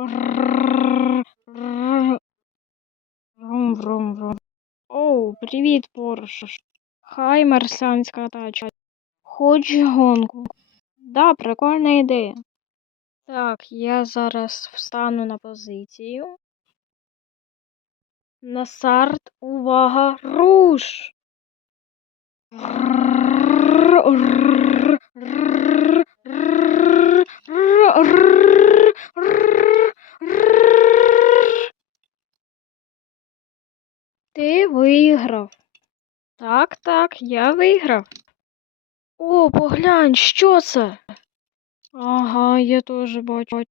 Врум, врум, врум. Оу, привіт, Порш. Хай марсанська тачка. Хоч гонку. Да, прикольна ідея. Так, я зараз встану на позицію. На старт, увага, руш! Р. Ти виграв. Так, так, я виграв. О, поглянь, що це? Ага, я теж бачу.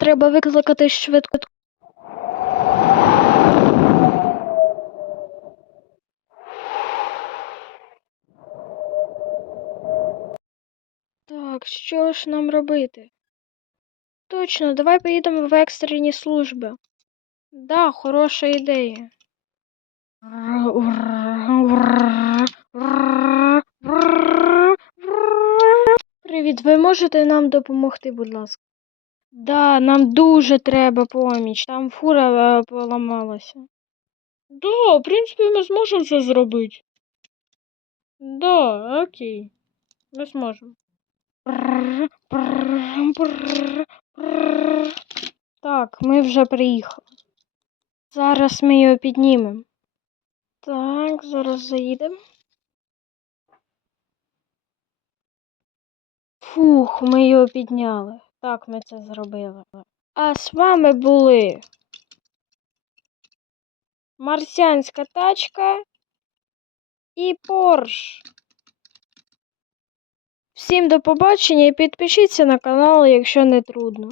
Треба викликати швидку. Так, що ж нам робити? Точно, давай поїдемо в екстрені служби. Да, хороша ідея. Привіт, ви можете нам допомогти, будь ласка? Да, нам дуже треба поміч. Там фура е, поламалася. Да, в принципі, ми зможемо це зробити. Да, окей. Ми зможемо. Так, ми вже приїхали. Зараз ми його піднімемо. Так, зараз заїдемо. Фух, ми його підняли. Так, ми це зробили. А з вами були марсіанська тачка і Порш. Всім до побачення і підпишіться на канал, якщо не трудно.